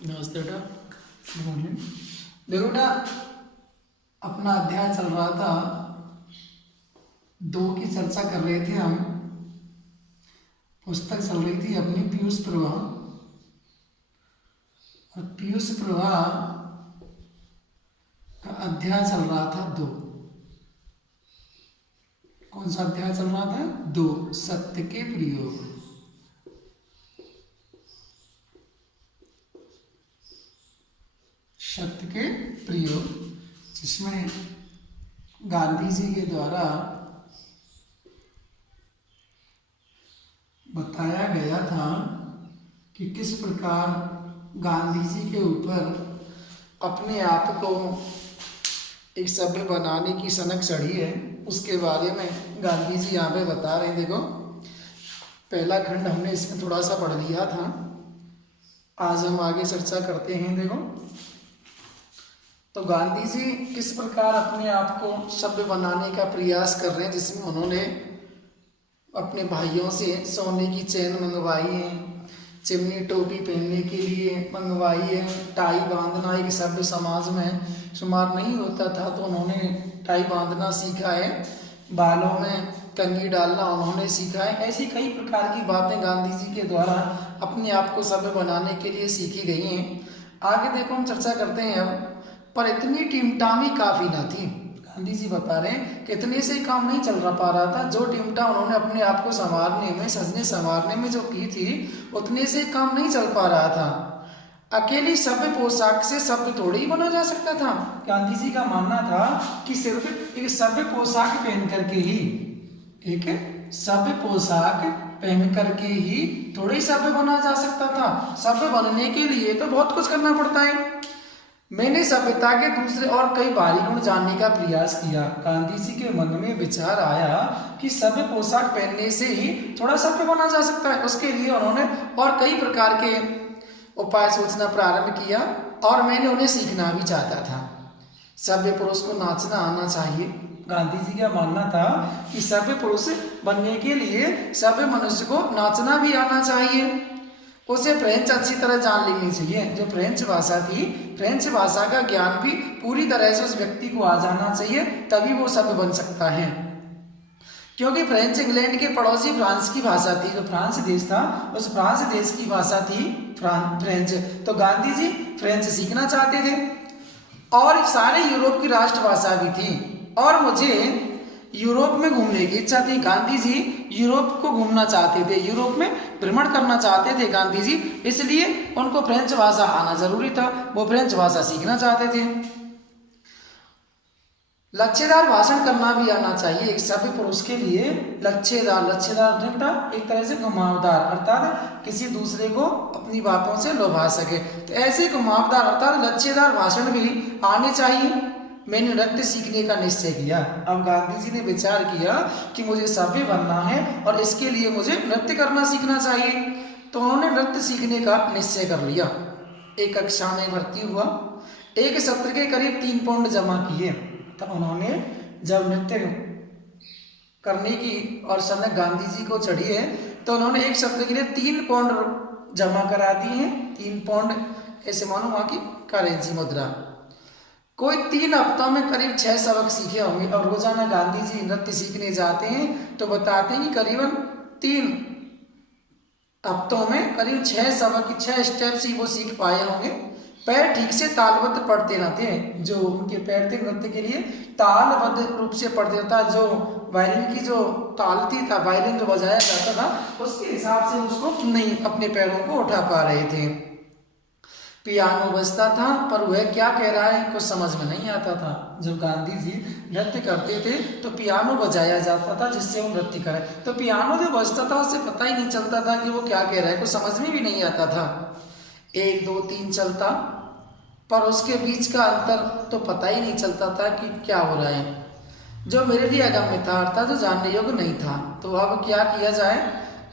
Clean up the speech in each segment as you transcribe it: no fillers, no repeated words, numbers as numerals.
नमस्ते बेटा। बोलिए। देखो बेटा, अपना अध्याय चल रहा था, 2 की चर्चा कर रहे थे हम। पुस्तक चल रही थी अपनी पीयूष प्रवाह, और पीयूष प्रवाह का अध्याय चल रहा था 2। कौन सा अध्याय चल रहा था? 2, सत्य के प्रयोग। सत्य के प्रयोग, जिसमें गांधी जी के द्वारा बताया गया था कि किस प्रकार गांधी जी के ऊपर अपने आप को एक सभ्य बनाने की सनक चढ़ी है। उसके बारे में गांधी जी यहाँ पे बता रहे हैं। देखो, पहला खंड हमने इसमें थोड़ा सा पढ़ लिया था, आज हम आगे चर्चा करते हैं। देखो, तो गांधी जी किस प्रकार अपने आप को सभ्य बनाने का प्रयास कर रहे हैं, जिसमें उन्होंने अपने भाइयों से सोने की चेन मंगवाई है, चिमनी टोपी पहनने के लिए मंगवाई है, टाई बांधना एक सभ्य समाज में शुमार नहीं होता था, तो उन्होंने टाई बांधना सीखा है, बालों में कंघी डालना उन्होंने सीखा है। ऐसी कई प्रकार की बातें गांधी जी के द्वारा अपने आप को सभ्य बनाने के लिए सीखी गई हैं। आगे देखो, हम चर्चा करते हैं अब। पर इतनी टिमटामी काफ़ी न थी। गांधी जी बता रहे हैं कि इतने से काम नहीं चल पा रहा था। जो टिमटा उन्होंने अपने आप को संवारने में, सजने संवारने में जो की थी, उतने से काम नहीं चल पा रहा था। अकेली सभ्य पोशाक से सभ्य थोड़ी ही बना जा सकता था। गांधी जी का मानना था कि सिर्फ एक सभ्य पोशाक पहन करके ही, एक सभ्य पोशाक पहन करके ही थोड़ी सभ्य बना जा सकता था। सभ्य बनने के लिए तो बहुत कुछ करना पड़ता है। मैंने सभ्यता के दूसरे और कई बाहरी गुण जानने का प्रयास किया। गांधी जी के मन में विचार आया कि सभ्य पोशाक पहनने से ही थोड़ा सभ्य बना जा सकता है। उसके लिए उन्होंने और कई प्रकार के उपाय सोचना प्रारंभ किया, और मैंने उन्हें सीखना भी चाहता था। सभ्य पुरुष को नाचना आना चाहिए। गांधी जी का मानना था कि सभ्य पुरुष बनने के लिए सभ्य मनुष्य को नाचना भी आना चाहिए। उसे फ्रेंच अच्छी तरह जान लेनी चाहिए। जो फ्रेंच भाषा थी, फ्रेंच भाषा का ज्ञान भी पूरी तरह से उस व्यक्ति को आ जाना चाहिए, तभी वो सभ्य बन सकता है। क्योंकि फ्रेंच इंग्लैंड के पड़ोसी फ्रांस की भाषा थी। जो फ्रांस देश था, उस फ्रांस देश की भाषा थी फ्रेंच। तो गांधी जी फ्रेंच सीखना चाहते थे, और सारे यूरोप की राष्ट्रभाषा भी थी। और मुझे यूरोप में घूमने की इच्छा थी। गांधी जी यूरोप को घूमना चाहते थे, यूरोप में भ्रमण करना चाहते थे गांधी जी, इसलिए उनको फ्रेंच भाषा आना जरूरी था। वो फ्रेंच भाषा सीखना चाहते थे। लच्छेदार भाषण करना भी आना चाहिए एक सभ्य पुरुष के लिए। लच्छेदार एक तरह से घुमावदार, अर्थात किसी दूसरे को अपनी बातों से लुभा सके। तो ऐसे घुमावदार अर्थात लच्छेदार भाषण भी आने चाहिए। मैंने नृत्य सीखने का निश्चय किया। अब गांधी जी ने विचार किया कि मुझे सभ्य बनना है, और इसके लिए मुझे नृत्य करना सीखना चाहिए। तो उन्होंने नृत्य सीखने का निश्चय कर लिया। एक कक्षा में भर्ती हुआ। एक सत्र के करीब 3 पाउंड जमा किए। तब उन्होंने जब नृत्य करने की और सनक गांधी जी को चढ़ी है, तो उन्होंने एक सत्र के लिए 3 पाउंड जमा करा दिए हैं। 3 पाउंड ऐसे मानो वहाँ की करेंसी मुद्रा। कोई 3 हफ्तों में करीब 6 सबक सीखे होंगे। और रोजाना गांधी जी नृत्य सीखने जाते हैं तो बताते हैं कि करीबन 3 हफ्तों में करीब 6 सबक, 6 स्टेप्स ही वो सीख पाए होंगे। पैर ठीक से तालबद्ध पढ़ते रहते हैं। जो उनके पैर थे नृत्य के लिए तालबद्ध रूप से पढ़ते रहता। जो वायलिन की जो ताल थी, वायलिन जो बजाया जाता था, उसके हिसाब से उसको नहीं अपने पैरों को उठा पा रहे थे। पियानो बजता था, पर वह क्या कह रहा है कुछ समझ में नहीं आता था। जब गांधी जी नृत्य करते थे तो पियानो बजाया जाता था, जिससे वो नृत्य करे। तो पियानो जो बजता था उससे पता ही नहीं चलता था कि वो क्या कह रहा है, कुछ समझ में भी नहीं आता था। 1 2 3 चलता, पर उसके बीच का अंतर तो पता ही नहीं चलता था कि क्या हो रहा है। जो मेरे लिए अगम्य था, अर्थात जो जानने योग्य नहीं था। तो अब क्या किया जाए?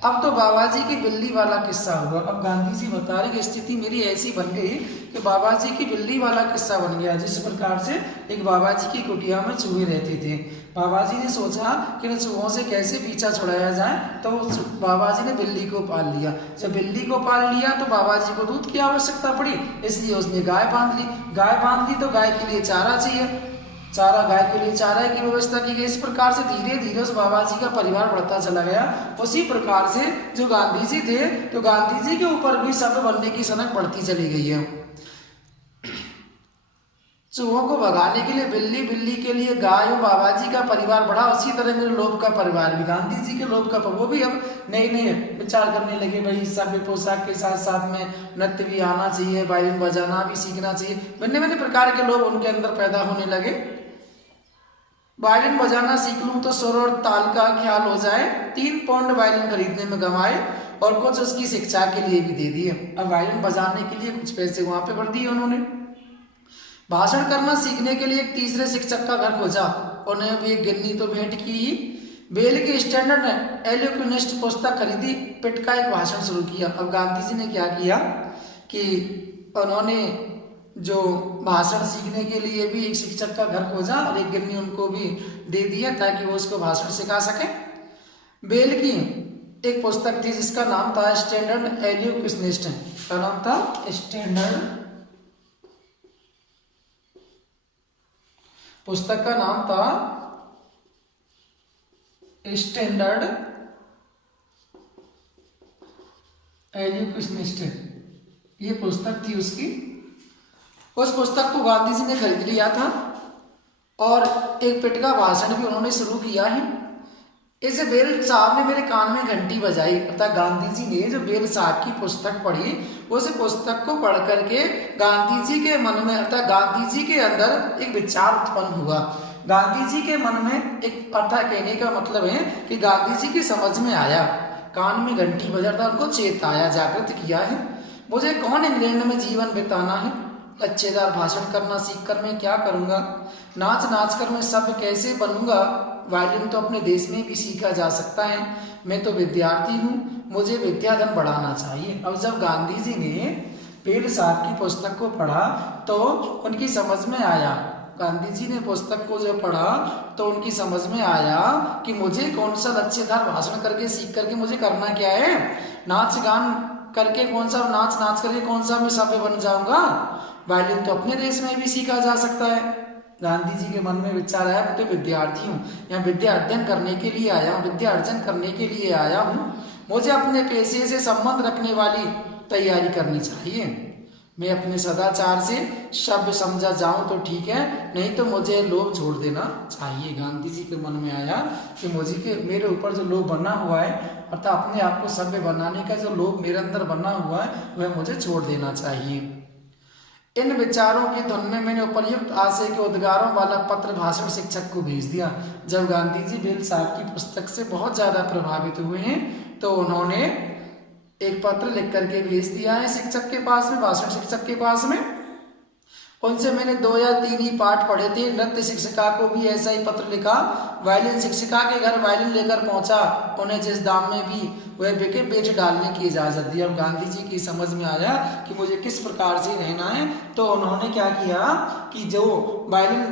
अब तो बाबा जी की बिल्ली वाला किस्सा हुआ। अब गांधी जी बता रहे कि स्थिति मेरी ऐसी बन गई कि बाबा जी की बिल्ली वाला किस्सा बन गया। जिस प्रकार से एक बाबा जी की कुटिया में चूहे रहते थे, बाबा जी ने सोचा कि इन चूहों से कैसे पीछा छुड़ाया जाए, तो बाबा जी ने बिल्ली को पाल लिया। जब बिल्ली को पाल लिया तो बाबा जी को दूध की आवश्यकता पड़ी, इसलिए उसने गाय बांध ली। गाय बांध ली तो गाय के लिए चारा चाहिए, गाय के लिए चारा की व्यवस्था की गई। इस प्रकार से धीरे धीरे उस बाबा जी का परिवार बढ़ता चला गया। उसी प्रकार से जो गांधी जी थे, तो गांधी जी के ऊपर भी सभ्य बनने की सनक बढ़ती चली गई है। चूहों को भगाने के लिए बिल्ली, बिल्ली के लिए गाय और बाबा जी का परिवार बढ़ा। उसी तरह मेरे लोभ का परिवार भी, गांधी जी के लोभ का, वो भी अब नए नए विचार करने लगे। भाई सभ्य पोशाक के साथ साथ में नृत्य भी आना चाहिए, वायलिन बजाना भी सीखना चाहिए। भिन्न भिन्न प्रकार के लोग उनके अंदर पैदा होने लगे। वायलिन बजाना सीख लूं तो सुर और ताल का ख्याल हो जाए। 3 पाउंड वायलिन खरीदने में कमाए और कुछ उसकी शिक्षा के लिए भी दे दिए। अब वायलिन बजाने के लिए कुछ पैसे वहां पे भर दिए उन्होंने। भाषण करना सीखने के लिए एक तीसरे शिक्षक का घर खोजा, उन्हें भी एक गिन्नी तो भेंट की। बेल की स्टैंडर्ड एलोक्यूनिस्ट पुस्तक खरीदी, पिट का एक भाषण शुरू किया। अब गांधी जी ने क्या किया कि उन्होंने जो भाषण सीखने के लिए भी एक शिक्षक का घर खोजा और एक गिन्नी उनको भी दे दिया ताकि वो उसको भाषण सिखा सके। बेल की एक पुस्तक थी जिसका नाम था स्टैंडर्ड एलोक्यूनिस्ट, का नाम था स्टैंडर्ड, पुस्तक का नाम था स्टैंडर्ड एलोक्यूनिस्ट, ये पुस्तक थी उसकी। उस पुस्तक को गांधी जी ने खरीद लिया था और एक पिट का भाषण भी उन्होंने शुरू किया है। इस बेल साहब ने मेरे कान में घंटी बजाई, अर्थात गांधी जी ने जो बेल साहब की पुस्तक पढ़ी, उस पुस्तक को पढ़ करके गांधी जी के मन में, अर्थात गांधी जी के अंदर एक विचार उत्पन्न हुआ। गांधी जी के मन में एक, अर्थात कहने का मतलब है कि गांधी जी की समझ में आया, कान में घंटी बजा था, उनको चेताया, जागृत किया है। मुझे कौन इंग्लैंड में जीवन बिताना है, अच्छेदार भाषण करना सीखकर मैं क्या करूंगा, नाच नाच कर मैं सब कैसे बनूंगा, वायलिन तो अपने देश में भी सीखा जा सकता है, मैं तो विद्यार्थी हूँ, मुझे विद्याधन बढ़ाना चाहिए। अब जब गांधी जी ने बेल साहब की पुस्तक को पढ़ा तो उनकी समझ में आया, गांधी जी ने पुस्तक को जब पढ़ा तो उनकी समझ में आया कि मुझे कौन सा अच्छेदार भाषण करके सीख करके मुझे करना क्या है, नाच गान करके कौन सा, नाच नाच करके कौन सा मैं सभ्य बन जाऊंगा, वायलिन तो अपने देश में भी सीखा जा सकता है। गांधी जी के मन में विचार आया, मैं तो विद्यार्थी हूँ, यहाँ विद्या अध्ययन करने के लिए आया हूँ, विद्या अर्जन करने के लिए आया हूँ, मुझे अपने पेशे से संबंध रखने वाली तैयारी करनी चाहिए। मैं अपने सदाचार से शब्द समझा जाऊं तो ठीक है, नहीं तो मुझे लोभ छोड़ देना चाहिए। गांधी जी के मन में आया कि मेरे ऊपर जो लोभ बना हुआ है, अर्थात अपने आप को सभ्य बनाने का जो लोभ मेरे अंदर बना हुआ है, वह मुझे छोड़ देना चाहिए। इन विचारों की धुन में मैंने उपयुक्त आशय के उद्गारों वाला पत्र भाषण शिक्षक को भेज दिया। जब गांधी जी बेल साहब की पुस्तक से बहुत ज्यादा प्रभावित हुए हैं तो उन्होंने एक पत्र लिख करके भेज दिया है शिक्षक के पास में, भाषण शिक्षक के पास में। उनसे मैंने 2 या 3 ही पाठ पढ़े थे। नृत्य शिक्षिका को भी ऐसा ही पत्र लिखा। वायलिन शिक्षिका के घर वायलिन लेकर पहुंचा, उन्हें जिस दाम में भी वह बिके बेच डालने की इजाजत दी। अब गांधी जी की समझ में आया कि मुझे किस प्रकार से रहना है, तो उन्होंने क्या किया कि जो वायलिन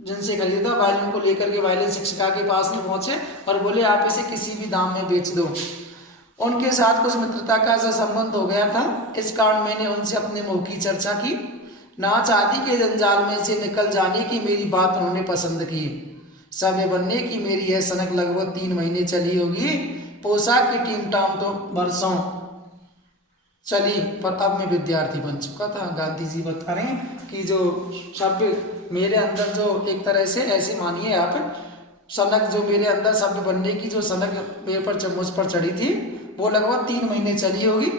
जिनसे खरीदा था, वायलिन को लेकर के वायलिन शिक्षिका के पास में पहुंचे और बोले आप इसे किसी भी दाम में बेच दो। उनके साथ कुछ मित्रता का ऐसा संबंध हो गया था, इस कारण मैंने उनसे अपने मुंह की चर्चा की। नाच आदि के जंजाल में से निकल जाने की मेरी बात उन्होंने पसंद की। सभ्य बनने की मेरी यह सनक लगभग 3 महीने चली होगी। पोशाक की टीम टाम तो बरसों चली, पर अब मैं विद्यार्थी बन चुका था। गांधी जी बता रहे हैं कि जो सभ्य मेरे अंदर जो एक तरह से ऐसे मानिए आप, सनक जो मेरे अंदर सभ्य बनने की जो सनक मेरे पर मुझ पर चढ़ी थी, वो लगभग 3 महीने चली होगी।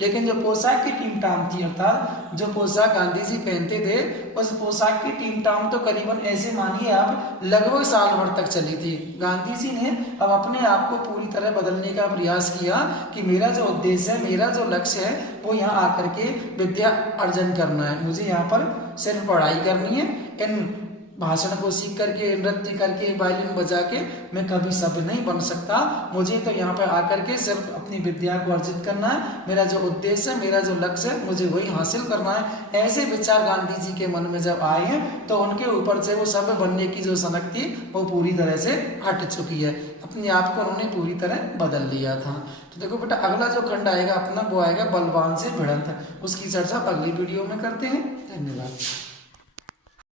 लेकिन जो पोशाक की टीम टाम थी, अर्थात जो पोशाक गांधी जी पहनते थे, उस पोशाक की टीम टाम तो करीबन ऐसे मानिए आप लगभग साल भर तक चली थी। गांधी जी ने अब अपने आप को पूरी तरह बदलने का प्रयास किया कि मेरा जो उद्देश्य है, मेरा जो लक्ष्य है, वो यहाँ आकर के विद्या अर्जन करना है। मुझे यहाँ पर सिर्फ पढ़ाई करनी है, इन भाषण को सीख करके, नृत्य करके, वायलिन बजा के मैं कभी सभ्य नहीं बन सकता। मुझे तो यहाँ पे आकर के सिर्फ अपनी विद्या को अर्जित करना है। मेरा जो उद्देश्य है, मेरा जो लक्ष्य है, मुझे वही हासिल करना है। ऐसे विचार गांधी जी के मन में जब आए हैं तो उनके ऊपर से वो सभ्य बनने की जो सनक थी वो पूरी तरह से हट चुकी है। अपने आप को उन्होंने पूरी तरह बदल लिया था। तो देखो बेटा, अगला जो खंड आएगा अपना वो आएगा बलवान से भिड़ंत। उसकी चर्चा अगली वीडियो में करते हैं। धन्यवाद।